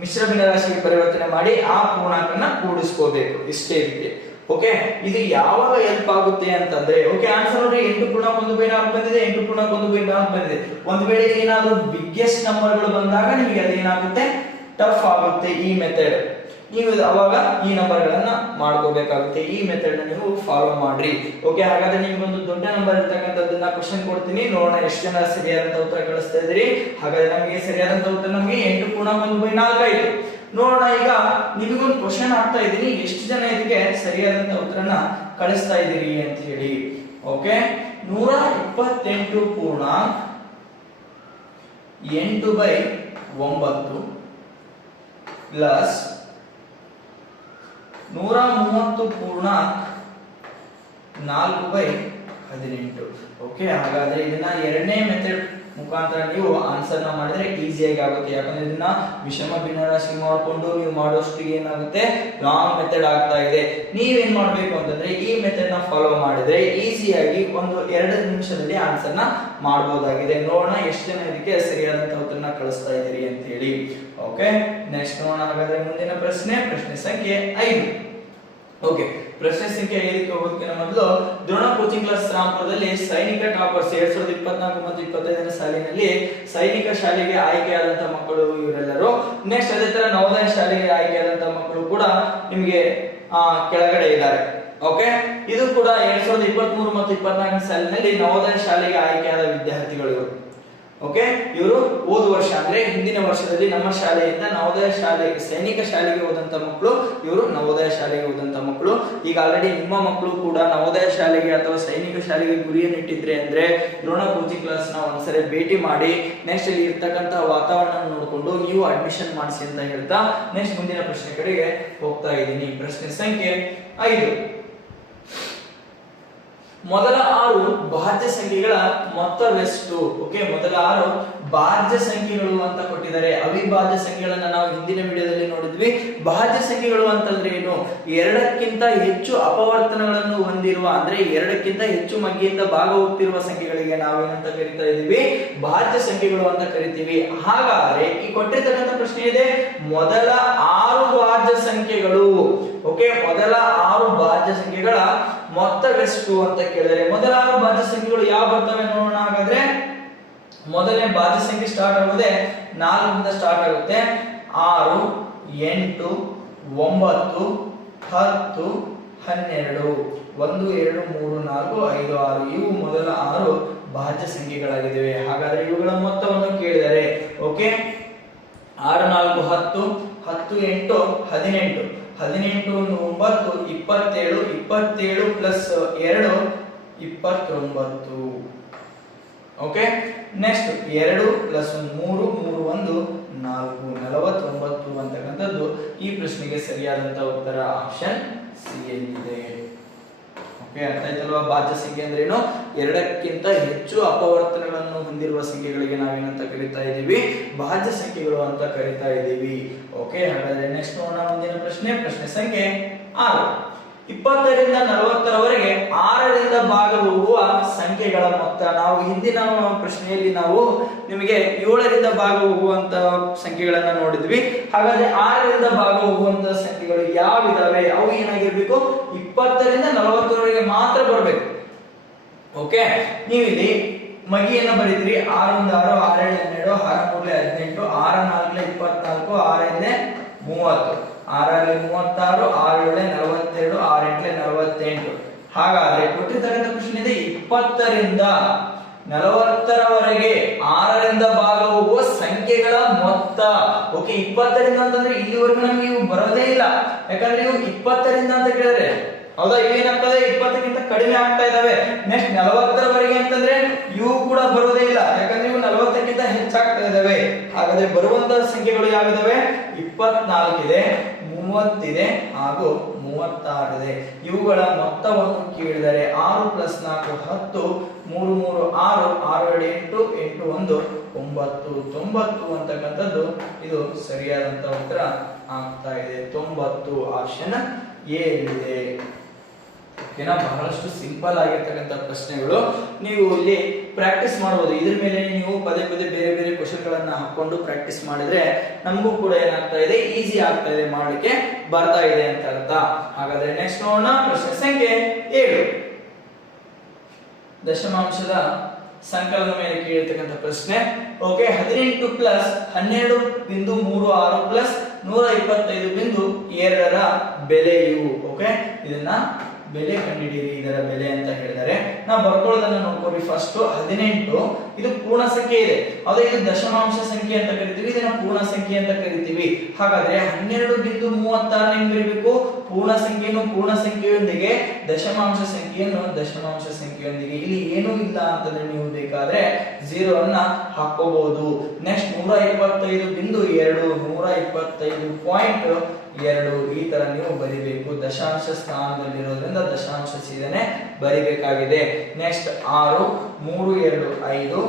ಮಿಶ್ರ ಭಿನ್ನರಾಶಿಗೆ ಪರಿವರ್ತನೆ ಮಾಡಿ ಆ ಪೂರ್ಣಾಂಕನ ಕೂಡಿಸ್ಕೋಬೇಕು. ಇಷ್ಟೇ ಇದಕ್ಕೆ. ಓಕೆ, ಇದು ಯಾವಾಗ ಹೆಲ್ಪ್ ಆಗುತ್ತೆ ಅಂತಂದ್ರೆ, ಓಕೆ ಆನ್ಸರ್ ನೋಡಿ 8.1/4 ಬಂದಿದೆ, 8.1/4 ಬಂದಿದೆ. ಒಂದ್ ವೇಳೆ ಏನಾದ್ರೂ ಬಿಗ್ಗೆಸ್ಟ್ ನಂಬರ್ಗಳು ಬಂದಾಗ ನಿಮಗೆ ಅದೇನಾಗುತ್ತೆ, ಟಫ್ ಆಗುತ್ತೆ ಈ ಮೆಥಡ್. ನೀವು ಅವಾಗ ಈ ನಂಬರ್ಗಳನ್ನ ಮಾಡ್ಕೋಬೇಕಾಗುತ್ತೆ. ಈ ಮೆಥಡ್ ನ ನೀವು ಫಾಲೋ ಮಾಡ್ರಿ. ಓಕೆ, ಹಾಗಾದ್ರೆ ನಿಮ್ಗೆ ಒಂದು ದೊಡ್ಡ ನಂಬರ್ ಇರ್ತಕ್ಕಂಥದ್ದನ್ನ ಕ್ವಶನ್ ಕೊಡ್ತೀನಿ, ನೋಡೋಣ ಎಷ್ಟು ಜನ ಸರಿಯಾದಂತ ಉತ್ತರ ಕಳಿಸ್ತಾ ಇದ್ರಿ. ಹಾಗಾದ್ರೆ ನಮಗೆ ಸರಿಯಾದಂತ ಉತ್ತರ ನಮಗೆ 8.1/4 ಆಯ್ತು. ನೋಡೋಣ, ಈಗ ನಿಮಗೊಂದು ಕ್ವಶನ್ ಆಗ್ತಾ ಇದ್ದೀನಿ, ಎಷ್ಟು ಜನ ಇದಕ್ಕೆ ಸರಿಯಾದಂತ ಉತ್ತರನ ಕಳಿಸ್ತಾ ಇದ್ದೀರಿ ಅಂತ ಹೇಳಿ. Okay, 128.8/9 plus 130.4/18. ಓಕೆ, ಹಾಗಾದ್ರೆ ಇದನ್ನ ಎರಡನೇ ಮೆಥಡ್ ಮುಖಾಂತರ ನೀವು ಆನ್ಸರ್ ನ ಮಾಡಿದ್ರೆ ಈಸಿಯಾಗಿ ಆಗುತ್ತೆ. ಯಾಕಂದ್ರೆ ಇದನ್ನ ವಿಷಮ ಭಿನ್ನರಾಶಿ ಮಾಡಿಕೊಂಡು ನೀವು ಮಾಡೋಷ್ಟಿಗೆ ಏನಾಗುತ್ತೆ, ಲಾಂಗ್ ಮೆಥಡ್ ಆಗ್ತಾ ಇದೆ. ನೀವೇನ್ ಮಾಡ್ಬೇಕು ಅಂತಂದ್ರೆ ಈ ಮೆಥಡ್ ನ ಫಾಲೋ ಮಾಡಿದ್ರೆ ಈಸಿಯಾಗಿ ಒಂದು 2 ನಿಮಿಷದಲ್ಲಿ ಆನ್ಸರ್ ನ ಮಾಡಬಹುದಾಗಿದೆ. ನೋಡೋಣ ಎಷ್ಟು ಜನ ಇದಕ್ಕೆ ಸರಿಯಾದಂತ ಉತ್ತರನ ಕಳಿಸ್ತಾ ಇದ್ದೀರಿ ಅಂತ ಹೇಳಿ. ಓಕೆ, ನೆಕ್ಸ್ಟ್ ನೋಡೋಣ. ಹಾಗಾದ್ರೆ ಮುಂದಿನ ಪ್ರಶ್ನೆ ಸಂಖ್ಯೆ 5. ಓಕೆ, ಪ್ರಶ್ನೆ ಸಂಖ್ಯೆ 5ಕ್ಕೆ ಹೋಗೋದಕ್ಕಿಂತ ಮೊದಲು ದ್ರೋಣ ಕೋಚಿಂಗ್ ಕ್ಲಾಸ್ ರಾಂಪುರದಲ್ಲಿ ಸೈನಿಕ ಟಾಪರ್ಸ್ 2024 ಮತ್ತು 25ನೇ ಸಾಲಿನಲ್ಲಿ ಸೈನಿಕ ಶಾಲೆಗೆ ಆಯ್ಕೆಯಾದಂತಹ ಮಕ್ಕಳು ಇವರೆಲ್ಲರೂ. ನೆಕ್ಸ್ಟ್ ಅದೇ ತರ ನವೋದಯ ಶಾಲೆಗೆ ಆಯ್ಕೆಯಾದಂತಹ ಮಕ್ಕಳು ಕೂಡ ನಿಮಗೆ ಕೆಳಗಡೆ ಇದ್ದಾರೆ. ಓಕೆ, ಇದು ಕೂಡ 2023 ಮತ್ತು 24ನೇ ಸಾಲಿನಲ್ಲಿ ನವೋದಯ ಶಾಲೆಗೆ ಆಯ್ಕೆಯಾದ ವಿದ್ಯಾರ್ಥಿಗಳು ಇವರು. ಓಕೆ, ಇವರು ಹೋದ ವರ್ಷ ಅಂದ್ರೆ ಹಿಂದಿನ ವರ್ಷದಲ್ಲಿ ನಮ್ಮ ಶಾಲೆಯಿಂದ ನವೋದಯ ಶಾಲೆ ಸೈನಿಕ ಶಾಲೆಗೆ ಹೋದಂತ ಮಕ್ಕಳು, ಇವರು ನವೋದಯ ಶಾಲೆಗೆ ಹೋದಂತ ಮಕ್ಕಳು. ಈಗ ಆಲ್ರೆಡಿ ನಿಮ್ಮ ಮಕ್ಕಳು ಕೂಡ ನವೋದಯ ಶಾಲೆಗೆ ಅಥವಾ ಸೈನಿಕ ಶಾಲೆಗೆ ಗುರಿಯನ್ನು ಇಟ್ಟಿದ್ರೆ ಅಂದ್ರೆ ದ್ರೋಣ ಕೋಚಿಂಗ್ ಕ್ಲಾಸ್ ನ ಒಂದ್ಸರಿ ಭೇಟಿ ಮಾಡಿ ನೆಕ್ಸ್ಟ್ ಇಲ್ಲಿ ಇರ್ತಕ್ಕಂತ ವಾತಾವರಣ ನೋಡಿಕೊಂಡು ನೀವು ಅಡ್ಮಿಷನ್ ಮಾಡಿಸಿ ಅಂತ ಹೇಳ್ತಾ ನೆಕ್ಸ್ಟ್ ಮುಂದಿನ ಪ್ರಶ್ನೆ ಕಡೆಗೆ ಹೋಗ್ತಾ ಇದ್ದೀನಿ. ಪ್ರಶ್ನೆ ಸಂಖ್ಯೆ 5. ಮೊದಲ 6 ಭಾಜ್ಯ ಸಂಖ್ಯೆಗಳ ಮೊತ್ತವೆಷ್ಟು? ಓಕೆ, ಮೊದಲ 6 ಭಾಜ್ಯ ಸಂಖ್ಯೆಗಳು ಅಂತ ಕೊಟ್ಟಿದ್ದಾರೆ. ಅವಿಭಾಜ್ಯ ಸಂಖ್ಯೆಗಳನ್ನ ನಾವು ಹಿಂದಿನ ವಿಡಿಯೋದಲ್ಲಿ ನೋಡಿದ್ವಿ. ಭಾಜ್ಯ ಸಂಖ್ಯೆಗಳು ಅಂತಂದ್ರೆ ಏನು? 2ಕ್ಕಿಂತ ಹೆಚ್ಚು ಅಪವರ್ತನಗಳನ್ನು ಹೊಂದಿರುವ ಅಂದ್ರೆ 2ಕ್ಕಿಂತ ಹೆಚ್ಚು ಮಗ್ಗಿಯಿಂದ ಭಾಗ ಹೋಗ್ತಿರುವ ಸಂಖ್ಯೆಗಳಿಗೆ ನಾವೇನಂತ ಕರಿತಾ ಇದೀವಿ? ಭಾಜ್ಯ ಸಂಖ್ಯೆಗಳು ಅಂತ ಕರಿತೀವಿ. ಹಾಗಾದ್ರೆ ಈ ಕೊಟ್ಟಿರ್ತಕ್ಕಂಥ ಪ್ರಶ್ನೆ ಇದೆ, ಮೊದಲ 6 ಭಾಜ್ಯ ಸಂಖ್ಯೆಗಳು. ಓಕೆ, ಮೊದಲ 6 ಭಾಜ್ಯ ಸಂಖ್ಯೆಗಳ ಮೊತ್ತವೆಷ್ಟು ಅಂತ ಕೇಳಿದರೆ ಮೊದಲ 6 ಭಾಜ್ಯ ಸಂಖ್ಯೆಗಳು ಯಾವ ಬರ್ತವೆ ನೋಡೋಣ. ಹಾಗಾದ್ರೆ ಮೊದಲನೇ ಭಾಜ್ಯ ಸಂಖ್ಯೆ ಸ್ಟಾರ್ಟ್ ಆಗೋದೇ 4 ಇಂದ ಸ್ಟಾರ್ಟ್ ಆಗುತ್ತೆ. 6, 8, 9, 10, 12, 1, 2, 3, 4, 5, 6 ಇವು ಮೊದಲ 6 ಭಾಜ್ಯ ಸಂಖ್ಯೆಗಳಾಗಿವೆ. ಹಾಗಾದ್ರೆ ಇವುಗಳ ಮೊತ್ತವನ್ನು ಕೇಳಿದರೆ okay, 6, 4, 10, 10, 8, 18, 18, 9, 27, 27 plus 2 29. Okay, next 2 plus 3 3 1 4 49 ಅಂತಕ್ಕಂಥದ್ದು ಈ ಪ್ರಶ್ನೆಗೆ ಸರಿಯಾದಂತ ಉತ್ತರ ಆಪ್ಷನ್ ಸಿ ಇದೆ. ಓಕೆ, ಅರ್ಥ ಆಯ್ತಲ್ವಾ? ಭಾಜ್ಯ ಸಂಖ್ಯೆ ಅಂದ್ರೆ ಏನು? 2ಕ್ಕಿಂತ ಹೆಚ್ಚು ಅಪವರ್ತನಗಳನ್ನು ಹೊಂದಿರುವ ಸಂಖ್ಯೆಗಳಿಗೆ ನಾವೇನಂತ ಕರಿತಾ ಇದೀವಿ? ಭಾಜ್ಯ ಸಂಖ್ಯೆಗಳು ಅಂತ ಕರಿತಾ ಇದೀವಿ. ಓಕೆ, ಹಾಗಾದ್ರೆ ನೆಕ್ಸ್ಟ್ ನೋಡೋಣ ಮುಂದಿನ ಪ್ರಶ್ನೆ ಸಂಖ್ಯೆ 6. 20 ರಿಂದ 40ರವರೆಗೆ 6ರಿಂದ ಭಾಗ ಹೋಗುವ ಸಂಖ್ಯೆಗಳ ಮೊತ್ತ. ನಾವು ಹಿಂದಿನ ಪ್ರಶ್ನೆಯಲ್ಲಿ ನಾವು ನಿಮಗೆ 7ರಿಂದ ಭಾಗ ಹೋಗುವಂತ ಸಂಖ್ಯೆಗಳನ್ನ ನೋಡಿದ್ವಿ. ಹಾಗಾದ್ರೆ 6ರಿಂದ ಭಾಗ ಹೋಗುವಂತ ಸಂಖ್ಯೆಗಳು ಯಾವಿದಾವೆ? ಅವು ಏನಾಗಿರ್ಬೇಕು? 20 ರಿಂದ 40ರವರೆಗೆ ಮಾತ್ರ ಬರಬೇಕು. ಓಕೆ, ನೀವು ಇಲ್ಲಿ ಮಗಿಯನ್ನ ಬರೀತೀರಿ. 6 1 6, 6 12, 6 3 18, 6 4 24, 6 5 30, 6 36, 6 7 42, 6 8 48. ಹಾಗಾದ್ರೆ ಕೊಟ್ಟಿರ್ತಕ್ಕಂಥ ಪ್ರಶ್ನೆ ಇದೆ 20 ರಿಂದ 40ರವರೆಗೆ 6ರಿಂದ ಭಾಗ ಹೋಗುವ ಸಂಖ್ಯೆಗಳ ಮೊತ್ತ. ಓಕೆ, 20 ರಿಂದ ಅಂತಂದ್ರೆ ಇಲ್ಲಿವರೆಗೂ ನಮಗೆ ಇವು ಬರೋದೇ ಇಲ್ಲ. ಯಾಕಂದ್ರೆ ಇವು 20 ರಿಂದ ಅಂತ ಕೇಳಿದ್ರೆ ಹೌದಾ, ಇವೇನಾಗ್ತದೆ 20ಕ್ಕಿಂತ ಕಡಿಮೆ ಆಗ್ತಾ ಇದಾವೆ. ನೆಕ್ಸ್ಟ್ 40ರವರೆಗೆ ಅಂತಂದ್ರೆ ಇವು ಕೂಡ ಬರೋದೇ ಇಲ್ಲ. ಯಾಕಂದ್ರೆ ಇವು 40ಕ್ಕಿಂತ ಹೆಚ್ಚಾಗ್ತಾ ಇದಾವೆ. ಹಾಗಾದ್ರೆ ಬರುವಂತಹ ಸಂಖ್ಯೆಗಳು ಯಾವಿದಾವೆ? 24 ಇದೆ, 30 ಇದೆ ಹಾಗೂ 36 ಇದೆ. ಇವುಗಳ ಮೊತ್ತವನ್ನು ಕೇಳಿದರೆ 6 + 4 10, 3 3 6, 6 2 8, 8 1 9, 90 ಅಂತಕ್ಕಂಥದ್ದು ಇದು ಸರಿಯಾದಂತ ಉತ್ತರ ಆಗ್ತಾ ಇದೆ. 90 ಆಪ್ಷನ್ ಎ ಇದೆ. ಓಕೆನಾ. ಬಹಳಷ್ಟು ಸಿಂಪಲ್ ಆಗಿರ್ತಕ್ಕಂಥ ಪ್ರಶ್ನೆಗಳು, ನೀವು ಇಲ್ಲಿ ಪ್ರಾಕ್ಟೀಸ್ ಮಾಡಬಹುದು. ಇದ್ರ ಮೇಲೆ ನೀವು ಪದೇ ಪದೇ ಬೇರೆ ಬೇರೆ ಕ್ವಶನ್ ಗಳನ್ನ ಹಾಕೊಂಡು ಪ್ರಾಕ್ಟೀಸ್ ಮಾಡಿದ್ರೆ ನಮಗೂ ಕೂಡ ಏನಾಗ್ತಾ ಇದೆ, ಈಸಿ ಆಗ್ತಾ ಇದೆ, ಮಾಡಲಿಕ್ಕೆ ಬರ್ತಾ ಇದೆ ಅಂತ ಅರ್ಥ. ಹಾಗಾದ್ರೆ ನೆಕ್ಸ್ಟ್ ನೋಡೋಣ ಪ್ರಶ್ನೆ ಸಂಖ್ಯೆ 7. ದಶಮಾಂಶದ ಸಂಕಲನ ಮೇಲೆ ಕೇಳಿರ್ತಕ್ಕಂಥ ಪ್ರಶ್ನೆ. ಓಕೆ, 18 ಪ್ಲಸ್ 12.36 ಪ್ಲಸ್ 125.2 ಬೆಲೆಯು. ಓಕೆ, ಇದನ್ನ ಬೆಲೆ ಕಂಡುಹಿಡಿಯಿರಿ, ಇದರ ಬೆಲೆ ಅಂತ ಹೇಳಿದರೆ ನಾವು ಬರ್ಕೊಳ್ಳೋದನ್ನ ನೋಡ್ಕೊಳ್ಳಿ. ಫಸ್ಟ್ 18 ಇದು ಪೂರ್ಣ ಸಂಖ್ಯೆ ಇದೆ, ಅದೇ ಇದು ದಶಮಾಂಶ ಸಂಖ್ಯೆ ಅಂತ ಕರಿತೀವಿ, ಇದನ್ನ ಪೂರ್ಣ ಸಂಖ್ಯೆ ಅಂತ ಕರಿತೀವಿ. ಹಾಗಾದ್ರೆ 12.36 ಹೆಂಗ್ ಬರೀಬೇಕು, ಪೂರ್ಣ ಸಂಖ್ಯೆಯನ್ನು ಪೂರ್ಣ ಸಂಖ್ಯೆಯೊಂದಿಗೆ, ದಶಮಾಂಶ ಸಂಖ್ಯೆಯನ್ನು ದಶಮಾಂಶ ಸಂಖ್ಯೆಯೊಂದಿಗೆ. ಇಲ್ಲಿ ಏನೂ ಇಲ್ಲ ಅಂತಂದ್ರೆ ನೀವು ಬೇಕಾದ್ರೆ 0 ಅನ್ನ ಹಾಕೋಬಹುದು. ನೆಕ್ಸ್ಟ್ 125.2 125.2 ಈ ತರ ನೀವು ಬರಿಬೇಕು. ದಶಾಂಶ ಸ್ಥಾನದಲ್ಲಿರೋದ್ರಿಂದ ದಶಾಂಶ ಸೀದನೆ ಬರಿಬೇಕಾಗಿದೆ. Next 6 3 2 5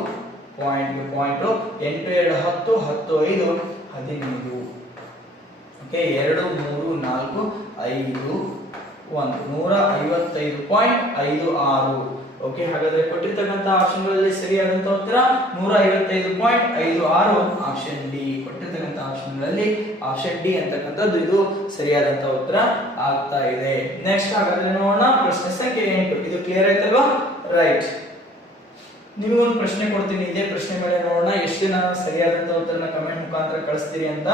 point 8 2 10 10 5 15. ಓಕೆ, 2 3 4 5 1 155.56. ಓಕೆ, ಹಾಗಾದ್ರೆ ಕೊಟ್ಟಿರ್ತಕ್ಕಂಥ ಆಪ್ಷನ್ಗಳಲ್ಲಿ ಸರಿಯಾದಂತ ಉತ್ತರ 155.56 ಆಪ್ಷನ್ ಡಿ. ಕೊಟ್ಟಿರ್ತಕ್ಕಂಥ ಆಪ್ಷನ್ಗಳಲ್ಲಿ ಆಪ್ಷನ್ ಡಿ ಅಂತಕ್ಕಂಥದ್ದು ಇದು ಸರಿಯಾದಂತ ಉತ್ತರ ಆಗ್ತಾ ಇದೆ. ನೆಕ್ಸ್ಟ್ ಹಾಗಾದ್ರೆ ನೋಡೋಣ ಪ್ರಶ್ನೆ ಸಂಖ್ಯೆ 8. ಇದು ಕ್ಲಿಯರ್ ಆಯ್ತಲ್ವಾ? ರೈಟ್. ನಿಮಗೊಂದು ಪ್ರಶ್ನೆ ಕೊಡ್ತೀನಿ, ಇದೇ ಪ್ರಶ್ನೆ ಮೇಲೆ ನೋಡೋಣ ಎಷ್ಟು ಜನ ಸರಿಯಾದಂತ ಉತ್ತರನ ಕಮೆಂಟ್ ಮುಖಾಂತರ ಕಳಿಸ್ತೀರಿ ಅಂತ.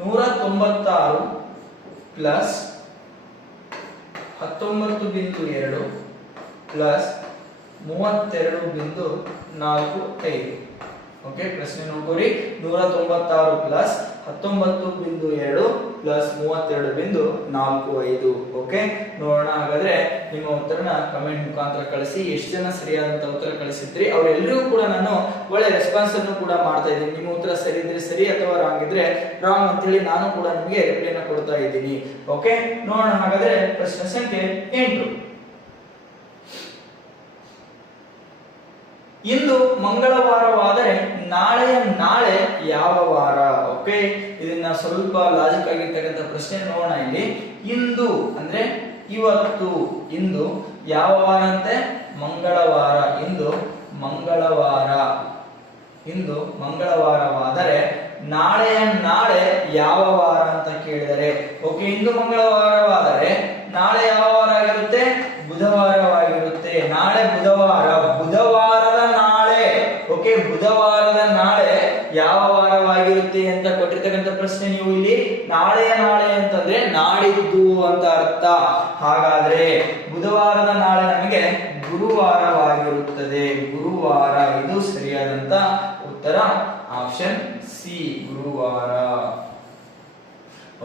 196 ಪ್ಲಸ್ 19.2 ಪ್ಲಸ್ 32.45. ಓಕೆ, ಪ್ರಶ್ನೆ ನೋಡ್ಕೋರಿ. 196 ಪ್ಲಸ್ 19.2 ಪ್ಲಸ್ 32.45. ಓಕೆ, ನೋಡೋಣ ಹಾಗಾದ್ರೆ ನಿಮ್ಮ ಉತ್ತರನ ಕಮೆಂಟ್ ಮುಖಾಂತರ ಕಳಿಸಿ. ಎಷ್ಟು ಜನ ಸರಿಯಾದಂತ ಉತ್ತರ ಕಳಿಸಿದ್ರಿ ಅವರೆಲ್ಲರಿಗೂ ಕೂಡ ನಾನು ಒಳ್ಳೆ ರೆಸ್ಪಾನ್ಸ್ ಅನ್ನು ಕೂಡ ಮಾಡ್ತಾ ಇದ್ದೀನಿ. ನಿಮ್ಮ ಉತ್ತರ ಸರಿ ಇದ್ರೆ ಸರಿ ಅಥವಾ ರಾಂಗ್ ಇದ್ರೆ ರಾಂಗ್ ಅಂತ ಹೇಳಿ ನಾನು ಕೂಡ ನಿಮಗೆ ರಿಪ್ಲೈನ ಕೊಡ್ತಾ ಇದ್ದೀನಿ. ಓಕೆ, ನೋಡೋಣ ಹಾಗಾದ್ರೆ ಪ್ರಶ್ನೆ ಸಂಖ್ಯೆ 8. ಇಂದು ಮಂಗಳವಾರವಾದರೆ ನಾಳೆಯ ನಾಳೆ ಯಾವ ವಾರ? ಓಕೆ, ಇದನ್ನ ಸ್ವಲ್ಪ ಲಾಜಿಕ್ ಆಗಿರ್ತಕ್ಕಂಥ ಪ್ರಶ್ನೆ ನೋಡೋಣ. ಇಲ್ಲಿ ಇಂದು ಅಂದ್ರೆ ಇವತ್ತು, ಇಂದು ಯಾವ ವಾರ ಅಂತೆ? ಮಂಗಳವಾರ. ಇಂದು ಮಂಗಳವಾರ, ಇಂದು ಮಂಗಳವಾರವಾದರೆ ನಾಳೆಯ ನಾಳೆ ಯಾವ ವಾರ ಅಂತ ಕೇಳಿದರೆ, ಓಕೆ, ಇಂದು ಮಂಗಳವಾರವಾದರೆ ನಾಳೆ ಯಾವ ವಾರ ಆಗಿರುತ್ತೆ? ಬುಧವಾರವಾಗಿರುತ್ತೆ. ನಾಳೆ ಬುಧವಾರ, ಬುಧವಾರದ ನಾಳೆ. ಓಕೆ, ಬುಧವಾರದ ನಾಳೆ ಯಾವ ವಾರವಾಗಿರುತ್ತೆ ಅಂತ ಕೊಟ್ಟಿರ್ತಕ್ಕಂಥ ಪ್ರಶ್ನೆ. ನೀವು ಇಲ್ಲಿ ನಾಳೆಯ ನಾಳೆ ಅಂತಂದ್ರೆ ನಾಡಿದ್ದು ಅಂತ ಅರ್ಥ. ಹಾಗಾದ್ರೆ ಬುಧವಾರದ ನಾಳೆ ನಮಗೆ ಗುರುವಾರವಾಗಿರುತ್ತದೆ. ಗುರುವಾರ, ಇದು ಸರಿಯಾದಂತ ಉತ್ತರ ಆಪ್ಷನ್ ಸಿ, ಗುರುವಾರ.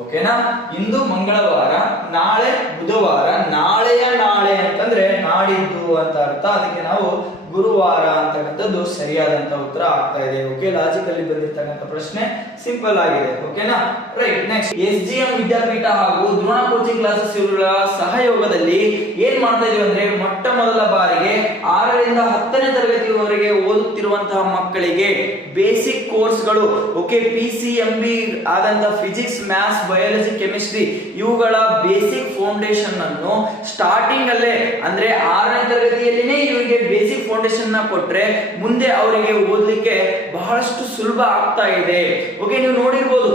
ಓಕೆನಾ, ಇಂದು ಮಂಗಳವಾರ, ನಾಳೆ ಬುಧವಾರ, ನಾಳೆಯ ನಾಳೆ ಅಂತಂದ್ರೆ ನಾಡಿದ್ದು ಅಂತ ಅರ್ಥ. ಅದಕ್ಕೆ ನಾವು ಗುರುವಾರ ಅಂತಕ್ಕಂಥದ್ದು ಸರಿಯಾದಂತ ಉತ್ತರ ಆಗ್ತಾ ಇದೆ. ಓಕೆ, ಲಾಜಿಕಲ್ಲಿ ಬಂದಿರ್ತಕ್ಕಂಥ ಪ್ರಶ್ನೆ ಸಿಂಪಲ್ ಆಗಿದೆ. ಓಕೆನಾ, ರೈಟ್. ನೆಕ್ಸ್ಟ್, SGM ವಿದ್ಯಾಪೀಠ ಹಾಗೂ ದ್ರೋಣ ಕೋಚಿಂಗ್ ಕ್ಲಾಸಸ್ ಇವರ ಸಹಯೋಗದಲ್ಲಿ ಏನ್ ಮಾಡ್ತಾ ಇದೀವಿ ಅಂದ್ರೆ, ಮೊಟ್ಟ ಮೊದಲ ಬಾರಿಗೆ 6ರಿಂದ 10ನೇ ತರಗತಿಯವರೆಗೆ ಓದುತ್ತಿರುವಂತಹ ಮಕ್ಕಳಿಗೆ ಬೇಸಿಕ್ ಕೋರ್ಸ್ಗಳು, ಓಕೆ, PCMB ಆದಂತ ಫಿಸಿಕ್ಸ್, ಮ್ಯಾಥ್ಸ್, ಬಯಾಲಜಿ, ಕೆಮಿಸ್ಟ್ರಿ ಇವುಗಳ ಬೇಸಿಕ್ ಫೌಂಡೇಶನ್ ಅನ್ನು ಸ್ಟಾರ್ಟಿಂಗ್ ಅಲ್ಲೇ ಅಂದ್ರೆ 6ನೇ ತರಗತಿಯಲ್ಲಿನೇ ಇವರಿಗೆ ಬೇಸಿಕ್ ಫೌಂಡೇಶನ್ ನ ಕೊಟ್ರೆ ಮುಂದೆ ಅವರಿಗೆ ಓದಲಿಕ್ಕೆ ಬಹಳಷ್ಟು ಸುಲಭ ಆಗ್ತಾ ಇದೆ. ಓಕೆ, ನೀವು ನೋಡಿರ್ಬೋದು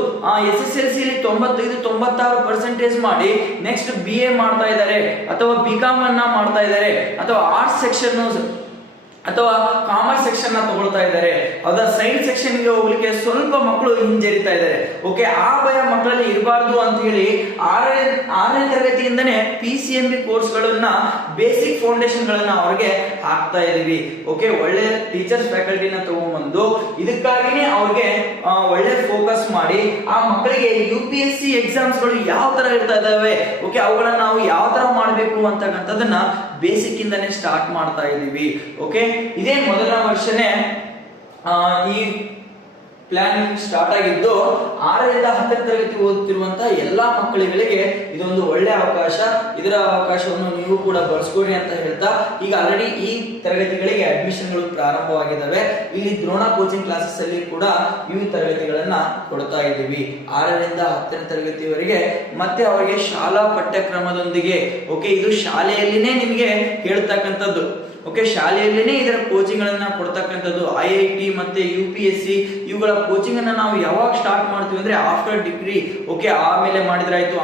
SSLC 95-96% ಮಾಡಿ ನೆಕ್ಸ್ಟ್ BA ಮಾಡ್ತಾ ಇದ್ದಾರೆ, ಅಥವಾ BCom ಅನ್ನ ಮಾಡ್ತಾ ಇದ್ದಾರೆ, ಅಥವಾ ಆರ್ಟ್ಸ್ ಸೆಕ್ಷನ್ ಅಥವಾ ಕಾಮರ್ಸ್ ಸೆಕ್ಷನ್ ನ ತಗೊಳ್ತಾ ಇದ್ದಾರೆ. ಅದ ಸೈನ್ಸ್ ಸೆಕ್ಷನ್ ಗೆ ಹೋಗ್ಲಿಕ್ಕೆ ಸ್ವಲ್ಪ ಮಕ್ಕಳು ಹಿಂಜರಿತಾ ಇದ್ದಾರೆ. ಓಕೆ, ಆ ಭಯ ಮಕ್ಕಳಲ್ಲಿ ಇರಬಾರ್ದು ಅಂತ ಹೇಳಿ 6ನೇ ತರಗತಿಯಿಂದನೇ PCMB ಕೋರ್ಸ್ ಗಳನ್ನ, ಬೇಸಿಕ್ ಫೌಂಡೇಶನ್ ಗಳನ್ನ ಅವ್ರಿಗೆ ಹಾಕ್ತಾ ಇದೀವಿ. ಓಕೆ, ಒಳ್ಳೆ ಟೀಚರ್ಸ್ ಫ್ಯಾಕಲ್ಟಿನ ತಗೊಂಡ್ಬಂದು ಇದಕ್ಕಾಗಿನೇ ಅವ್ರಿಗೆ ಒಳ್ಳೆ ಫೋಕಸ್ ಮಾಡಿ ಆ ಮಕ್ಕಳಿಗೆ UPSC ಎಕ್ಸಾಮ್ಸ್ ಗಳು ಯಾವ ತರ ಇರ್ತಾ ಇದಾವೆ, ಓಕೆ, ಅವುಗಳನ್ನ ನಾವು ಯಾವ ತರ ಮಾಡಬೇಕು ಅಂತಕ್ಕಂಥದನ್ನ ಬೇಸಿಕ್ ಇಂದಾನೆ ಸ್ಟಾರ್ಟ್ ಮಾಡ್ತಾ ಇದೀವಿ. ಓಕೆ, ಇದೇ ಮೊದಲ ವರ್ಷನೇ ಈ ಪ್ಲಾನ್ ಸ್ಟಾರ್ಟ್ ಆಗಿದ್ದು 6ರಿಂದ 10ನೇ ತರಗತಿ ಓದುತ್ತಿರುವಂತಹ ಎಲ್ಲಾ ಮಕ್ಕಳಿಗೆ ಇದೊಂದು ಒಳ್ಳೆ ಅವಕಾಶ. ಇದರ ಅವಕಾಶವನ್ನು ನೀವು ಕೂಡ ಬಳಸ್ಕೊಡಿ ಅಂತ ಹೇಳ್ತಾ, ಈಗ ಆಲ್ರೆಡಿ ಈ ತರಗತಿಗಳಿಗೆ ಅಡ್ಮಿಷನ್ಗಳು ಪ್ರಾರಂಭವಾಗಿದ್ದಾವೆ. ಇಲ್ಲಿ ದ್ರೋಣ ಕೋಚಿಂಗ್ ಕ್ಲಾಸಸ್ ಅಲ್ಲಿ ಕೂಡ ಈ ತರಗತಿಗಳನ್ನ ಕೊಡ್ತಾ ಇದ್ದೀವಿ. 6ರಿಂದ 10ನೇ ತರಗತಿವರೆಗೆ ಮತ್ತೆ ಅವರಿಗೆ ಶಾಲಾ ಪಠ್ಯಕ್ರಮದೊಂದಿಗೆ, ಓಕೆ, ಇದು ಶಾಲೆಯಲ್ಲಿನೇ ನಿಮಗೆ ಹೇಳ್ತಕ್ಕಂಥದ್ದು. ಓಕೆ, ಶಾಲೆಯಲ್ಲಿನೇ ಇದರ ಕೋಚಿಂಗ್ ಗಳನ್ನ ಕೊಡ್ತಕ್ಕಂಥದ್ದು. IIT ಮತ್ತೆ UPSC ಇವುಗಳ ಕೋಚಿಂಗ್ ಅನ್ನ ನಾವು ಯಾವಾಗ ಸ್ಟಾರ್ಟ್ ಮಾಡ್ತೀವಿ ಅಂದ್ರೆ ಆಫ್ಟರ್ ಡಿಗ್ರಿ. ಓಕೆ, ಆಮೇಲೆ ಮಾಡಿದ್ರಾಯ್ತು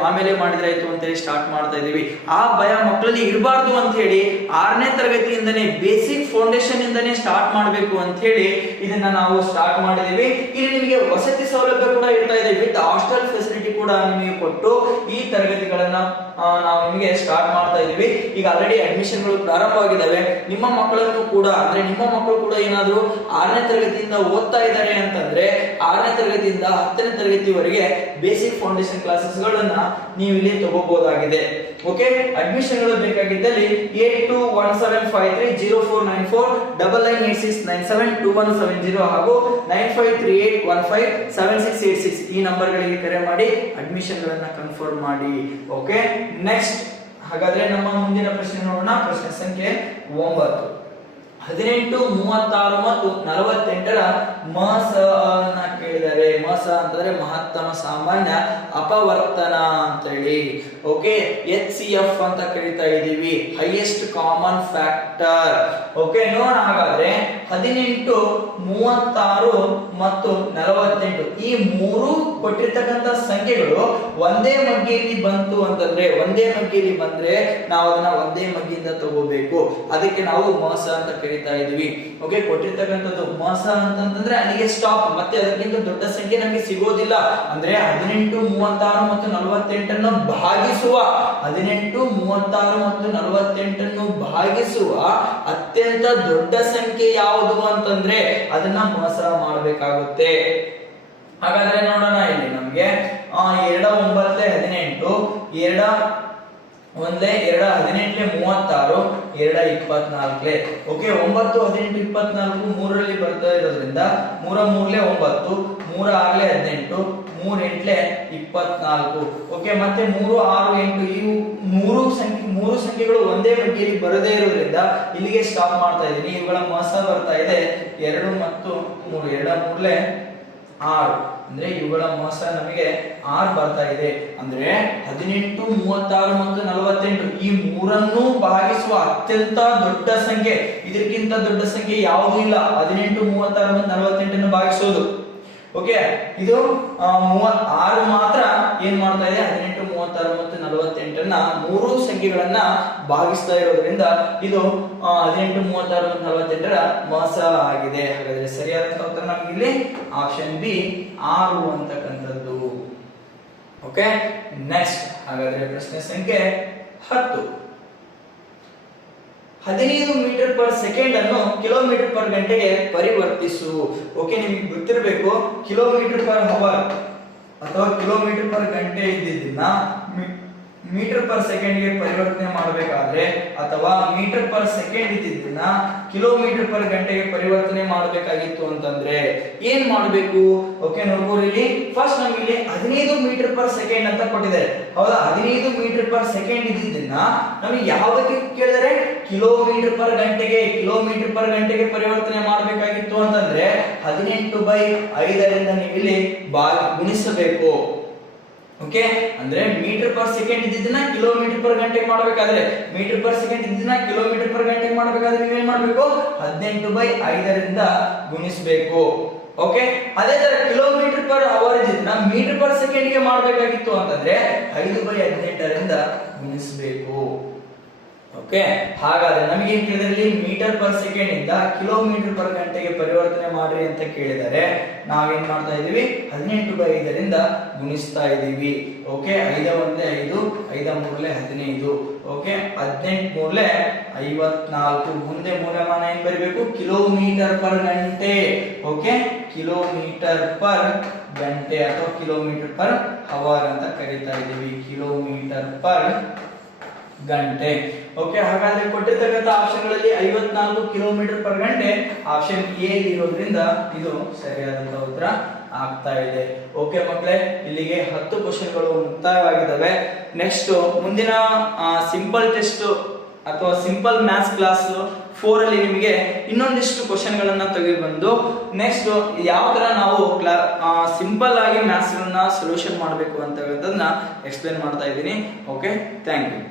ಅಂತ ಹೇಳಿ ಸ್ಟಾರ್ಟ್ ಮಾಡ್ತಾ ಇದೀವಿ. ಆ ಭಯ ಮಕ್ಕಳಲ್ಲಿ ಇರಬಾರ್ದು ಅಂತ ಹೇಳಿ 6ನೇ ತರಗತಿಯಿಂದನೇ ಬೇಸಿಕ್ ಫೌಂಡೇಶನ್ ಇಂದನೇ ಸ್ಟಾರ್ಟ್ ಮಾಡಬೇಕು ಅಂತ ಹೇಳಿ ಇದನ್ನ ನಾವು ಸ್ಟಾರ್ಟ್ ಮಾಡಿದೀವಿ. ಇಲ್ಲಿ ನಿಮಗೆ ವಸತಿ ಸೌಲಭ್ಯ ಕೂಡ ಇರ್ತಾ ಇದೆ, ವಿತ್ ಹಾಸ್ಟೆಲ್ ಫೆಸಿಲಿಟಿ ಕೂಡ ನಿಮಗೆ ಕೊಟ್ಟು ಈ ತರಗತಿಗಳನ್ನ ನಾವು ನಿಮಗೆ ಸ್ಟಾರ್ಟ್ ಮಾಡ್ತಾ ಇದೀವಿ. ಈಗ ಆಲ್ರೆಡಿ ಅಡ್ಮಿಷನ್ಗಳು ಪ್ರಾರಂಭವಾಗಿದ್ದಾವೆ. ನಿಮ್ಮ ಮಕ್ಕಳನ್ನು ಕೂಡ ಅಂದ್ರೆ ನಿಮ್ಮ ಮಕ್ಕಳು ಕೂಡ ಏನಾದ್ರು 6ನೇ ತರಗತಿಯಿಂದ ಓದ್ತಾ ಇದ್ದಾರೆ ಅಂತಂದ್ರೆ 6ನೇ ತರಗತಿಯಿಂದ 10ನೇ ತರಗತಿವರೆಗೆ ಬೇಸಿಕ್ ಫೌಂಡೇಶನ್ ಕ್ಲಾಸಸ್ ಗಳನ್ನ ನೀವು ಇಲ್ಲಿ ತಗೋಬಹುದಾಗಿದೆ. ಓಕೆ, ಅಡ್ಮಿಷನ್ ಗಳು ಬೇಕಾಗಿದ್ದಲ್ಲಿ 8217530494 9986972170 ಹಾಗೂ 9538157686 ಈ ನಂಬರ್ ಗಳಿಗೆ ಕರೆ ಮಾಡಿ ಅಡ್ಮಿಷನ್ ಗಳನ್ನ ಕನ್ಫರ್ಮ್ ಮಾಡಿ. ಓಕೆ, ನೆಕ್ಸ್ಟ್ ಹಾಗಾದ್ರೆ ನಮ್ಮ ಮುಂದಿನ ಪ್ರಶ್ನೆ ನೋಡೋಣ. ಪ್ರಶ್ನೆ ಸಂಖ್ಯೆ 9. 18, 36 ಮತ್ತು 48ರ ಮಸ ಅನ್ನ ಕೇಳಿದರೆ, ಮಸ ಅಂತಂದ್ರೆ ಮಹತ್ತಮ ಸಾಮಾನ್ಯ ಅಪವರ್ತನ ಅಂತೇಳಿ. ಓಕೆ, HCF ಅಂತ ಕರೀತಾ ಇದೀವಿ, ಹೈಯೆಸ್ಟ್ ಕಾಮನ್ ಫ್ಯಾಕ್ಟರ್. ಓಕೆ, ನೋಡೋಣ ಹಾಗಾದ್ರೆ 18, 36 ಮತ್ತು 48 ಈ ಮೂರು ಕೊಟ್ಟಿರ್ತಕ್ಕಂಥ ಸಂಖ್ಯೆಗಳು ಒಂದೇ ಮಗ್ಗಿಯಲ್ಲಿ ಬಂತು ಅಂತಂದ್ರೆ, ಒಂದೇ ಮಗ್ಗಿಯಲ್ಲಿ ಬಂದ್ರೆ ನಾವು ಅದನ್ನ ಒಂದೇ ಮಗ್ಗಿಯಿಂದ ತಗೋಬೇಕು. ಅದಕ್ಕೆ ನಾವು ಮಸ ಅಂತ ಕರೀತಾ ಇದೀವಿ. ಓಕೆ, ಕೊಟ್ಟಿರ್ತಕ್ಕಂಥದ್ದು ಮಸ ಅಂತಂದ್ರೆ ಅಲ್ಲಿಗೆ ಸ್ಟಾಪ್, ಮತ್ತೆ ಅದಕ್ಕಿಂತ ದೊಡ್ಡ ಸಂಖ್ಯೆ ನಮಗೆ ಸಿಗೋದಿಲ್ಲ. ಅಂದ್ರೆ 18, 36 ಮತ್ತು 48 ಭಾಗಿಸುವ 18, 36 ಮತ್ತು 48 ಭಾಗಿಸುವ ಅತ್ಯಂತ ದೊಡ್ಡ ಸಂಖ್ಯೆ ಯಾವುದು ಅಂತಂದ್ರೆ ಅದನ್ನ ಮಸ ಮಾಡಬೇಕಾಗುತ್ತೆ. ಹಾಗಾದ್ರೆ ನೋಡೋಣ, ಇಲ್ಲಿ ನಮ್ಗೆ 2 9 18, 2 1 2 18 36, 2 24. ಓಕೆ, 9 18 24 ಮೂರರಲ್ಲಿ ಬರ್ತಾ ಇರೋದ್ರಿಂದ 3 3 9, 3 6 18, 3 8 24. ಓಕೆ, ಮತ್ತೆ 3 6 8 ಇವು ಮೂರು ಸಂಖ್ಯೆಗಳು ಒಂದೇ ಬಗ್ಗೆಯಲ್ಲಿ ಬರದೇ ಇರೋದ್ರಿಂದ ಇಲ್ಲಿಗೆ ಸ್ಟಾಪ್ ಮಾಡ್ತಾ ಇದ್ದೀನಿ. ಇವುಗಳ ಮಸ ಬರ್ತಾ ಇದೆ 2 ಮತ್ತು 3, 2 3 6 ಅಂದ್ರೆ ಇವುಗಳ ಮಸ ನಮಗೆ 6 ಬರ್ತಾ ಇದೆ. ಅಂದ್ರೆ 18, 36 ಮತ್ತು 48 ಈ ಮೂರನ್ನು ಭಾಗಿಸುವ ಅತ್ಯಂತ ದೊಡ್ಡ ಸಂಖ್ಯೆ, ಇದಕ್ಕಿಂತ ದೊಡ್ಡ ಸಂಖ್ಯೆ ಯಾವುದೂ ಇಲ್ಲ 18, 36 ಮತ್ತು 48 ಭಾಗಿಸೋದು. ಓಕೆ, ಇದು 6 ಮಾತ್ರ ಏನ್ ಮಾಡ್ತಾ ಇದೆ, 18, 36 ಮತ್ತು 48 ಮೂರು ಸಂಖ್ಯೆಗಳನ್ನ ಭಾಗಿಸ್ತಾ ಇರೋದ್ರಿಂದ ಇದು 18, 36 ಮತ್ತು 48ರ ಮಸ ಆಗಿದೆ. ಹಾಗಾದ್ರೆ ಸರಿಯಾದ ಉತ್ತರ ನಮ್ಗೆ ಇಲ್ಲಿ ಆಪ್ಷನ್ ಬಿ 6 ಅಂತಕ್ಕಂಥದ್ದು. ಓಕೆ, ನೆಕ್ಸ್ಟ್ ಹಾಗಾದ್ರೆ ಪ್ರಶ್ನೆ ಸಂಖ್ಯೆ 10. 15 ಮೀಟರ್ ಪರ್ ಸೆಕೆಂಡ್ ಅನ್ನು ಕಿಲೋಮೀಟರ್ ಪರ್ ಗಂಟೆಗೆ ಪರಿವರ್ತಿಸು. ಓಕೆ, ನಿಮಗೆ ಗೊತ್ತಿರಬೇಕು ಕಿಲೋಮೀಟರ್ ಪರ್ ಅವರ್ ಅಥವಾ ಕಿಲೋಮೀಟರ್ ಪರ್ ಗಂಟೆ ಇದ್ದಿದ್ದನ್ನ ಮೀಟರ್ ಪರ್ ಸೆಕೆಂಡ್ ಗೆ ಪರಿವರ್ತನೆ ಮಾಡಬೇಕಾದ್ರೆ ಅಥವಾ ಮೀಟರ್ ಪರ್ ಸೆಕೆಂಡ್ ಇದ್ದಿದ್ದನ್ನ ಕಿಲೋಮೀಟರ್ ಪರ್ ಗಂಟೆಗೆ ಪರಿವರ್ತನೆ ಮಾಡಬೇಕಾಗಿತ್ತು ಅಂತಂದ್ರೆ ಏನ್ ಮಾಡಬೇಕು? ಓಕೆ, ನೋಡ್ಬೋದು ಇಲ್ಲಿ ಫಸ್ಟ್ ನಮಗೆ ಇಲ್ಲಿ 15 ಮೀಟರ್ ಪರ್ ಸೆಕೆಂಡ್ ಅಂತ ಕೊಟ್ಟಿದ್ದಾರೆ. ಹೌದಾ, 15 ಮೀಟರ್ ಪರ್ ಸೆಕೆಂಡ್ ಇದ್ದಿದ್ದನ್ನ ನಮಗೆ ಯಾವುದಕ್ಕೆ ಕೇಳಿದರೆ ಕಿಲೋಮೀಟರ್ ಪರ್ ಗಂಟೆಗೆ ಪರಿವರ್ತನೆ ಮಾಡಬೇಕಾಗಿತ್ತು ಅಂತಂದ್ರೆ 18/5ರಿಂದ ನೀವು ಇಲ್ಲಿ ಗುಣಿಸಬೇಕು. ಓಕೆ, ಅಂದ್ರೆ ಮೀಟರ್ ಪರ್ ಸೆಕೆಂಡ್ ಇದ್ದಿದ್ದನ್ನ ಕಿಲೋಮೀಟರ್ ಪರ್ ಗಂಟೆಗೆ ಮಾಡಬೇಕಾದ್ರೆ ಮೀಟರ್ ಪರ್ ಸೆಕೆಂಡ್ ಇದ್ದಿದ್ದನ್ನ ಕಿಲೋಮೀಟರ್ ಪರ್ ಗಂಟೆಗೆ ಮಾಡಬೇಕಾದ್ರೆ ನೀವೇನ್ ಮಾಡಬೇಕು? 18/5ರಿಂದ ಗುಣಿಸಬೇಕು. ಓಕೆ, ಅದೇ ತರ ಕಿಲೋಮೀಟರ್ ಪರ್ ಅವರ್ ಇದ್ದಿದ್ದನ್ನ ಮೀಟರ್ ಪರ್ ಸೆಕೆಂಡ್ ಗೆ ಮಾಡಬೇಕಾಗಿತ್ತು ಅಂತಂದ್ರೆ 5/18ರಿಂದ ಗುಣಿಸಬೇಕು. ಓಕೆ, ಹಾಗಾದ್ರೆ ನಮಗೆ ಏನ್ ಕೇಳಿದ್ರಲ್ಲಿ ಮೀಟರ್ ಪರ್ ಸೆಕೆಂಡ್ ಇಂದ ಕಿಲೋಮೀಟರ್ ಪರ್ ಗಂಟೆಗೆ ಪರಿವರ್ತನೆ ಮಾಡ್ರಿ ಅಂತ ಕೇಳಿದರೆ ನಾವೇನ್ ಮಾಡ್ತಾ ಇದೀವಿ? 18/5ರಿಂದ ಗುಣಿಸ್ತಾ ಇದೀವಿ. ಓಕೆ, 5 1 5, 5 3 15. ಓಕೆ, 18 3 54. ಮುಂದೆ ಮೂಲಮಾನ ಏನ್ ಬರಬೇಕು? ಕಿಲೋಮೀಟರ್ ಪರ್ ಗಂಟೆ. ಓಕೆ, ಕಿಲೋಮೀಟರ್ ಪರ್ ಗಂಟೆ ಅಥವಾ ಕಿಲೋಮೀಟರ್ ಪರ್ ಅವರ್ ಅಂತ ಕರೀತಾ ಇದೀವಿ. ಕಿಲೋಮೀಟರ್ ಪರ್ ಗಂಟೆ. ಓಕೆ, ಹಾಗಾದ್ರೆ ಕೊಟ್ಟಿರ್ತಕ್ಕಂಥ ಆಪ್ಷನ್ಗಳಲ್ಲಿ 54 ಕಿಲೋಮೀಟರ್ ಪರ್ ಗಂಟೆ ಆಪ್ಷನ್ ಎ ಇರೋದ್ರಿಂದ ಇದು ಸರಿಯಾದಂತ ಉತ್ತರ ಆಗ್ತಾ ಇದೆ. ಓಕೆ ಮಕ್ಕಳೇ, ಇಲ್ಲಿಗೆ 10 ಕ್ವಶನ್ಗಳು ಮುಕ್ತಾಯವಾಗಿದ್ದಾವೆ. ನೆಕ್ಸ್ಟ್ ಮುಂದಿನ ಸಿಂಪಲ್ ಟೆಸ್ಟ್ ಅಥವಾ ಸಿಂಪಲ್ ಮ್ಯಾಥ್ಸ್ ಕ್ಲಾಸ್ 4 ಅಲ್ಲಿ ನಿಮಗೆ ಇನ್ನೊಂದಿಷ್ಟು ಕ್ವಶನ್ ಗಳನ್ನ ತೆಗೆದುಬಂದು ನೆಕ್ಸ್ಟ್ ಯಾವ ತರ ನಾವು ಸಿಂಪಲ್ ಆಗಿ ಮ್ಯಾಥ್ಸ್ ಗಳನ್ನ ಸೊಲ್ಯೂಷನ್ ಮಾಡಬೇಕು ಅಂತ ಎಕ್ಸ್ಪ್ಲೇನ್ ಮಾಡ್ತಾ ಇದ್ದೀನಿ. Okay, thank you.